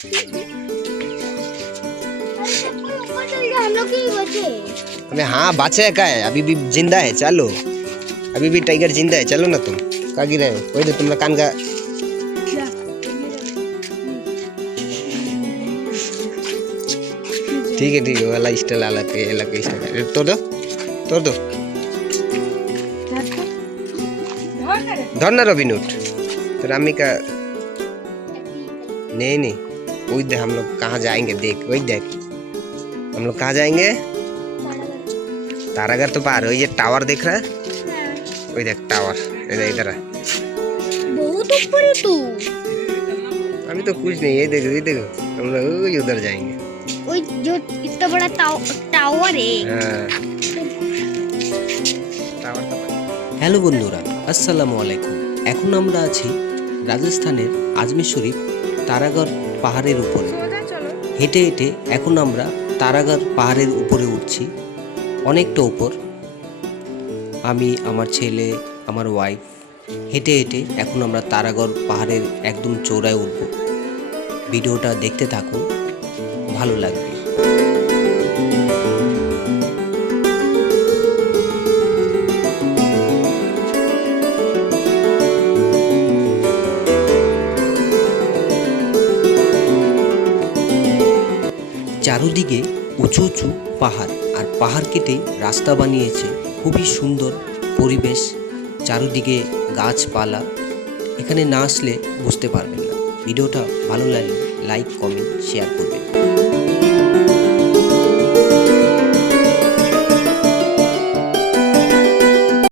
अबे हाँ बचे है, का है अभी भी जिंदा है, चलो अभी भी टाइगर जिंदा है, चलो ना तुम कहाँ गिरे हो, वही तो तुमने कान का ठीक है वाला स्टाइल अलग है, अलग स्टाइल तोड़ दो धरना रवि नोट तो रामी का नहीं वही देख हम लोग कहाँ जाएंगे, देख वही देख हम लोग कहाँ जाएंगे, तारागढ़ तो पार हो, ये टावर देख रहा है, वही देख टावर इधर है, बहुत ऊपर है तू। अभी तो कुछ नहीं है, देखो हम लोग उधर जाएंगे, ওই जो इतना बड़ा टावर है। হ্যালো বন্ধুরা, আসসালামু আলাইকুম। এখন আমরা আছি রাজস্থানের আজমির শরীফ তারাগড় পাহাড়ের উপরে। হেঁটে হেঁটে এখন আমরা তারাগড় পাহাড়ের উপরে উঠছি, অনেকটা উপর। আমি, আমার ছেলে, আমার ওয়াইফ হেঁটে হেঁটে এখন আমরা তারাগড় পাহাড়ের একদম চূড়ায় উঠব। ভিডিওটা দেখতে থাকুন, ভালো লাগবে। চারদিকে উঁচু উঁচু পাহাড়, আর পাহাড় কেটে রাস্তা বানিয়েছে, খুবই সুন্দর পরিবেশ, চারদিকে গাছপালা। এখানে না আসলে বুঝতে পারবেন না। ভিডিওটা ভালো লাগলে লাইক, কমেন্ট, শেয়ার করবেন।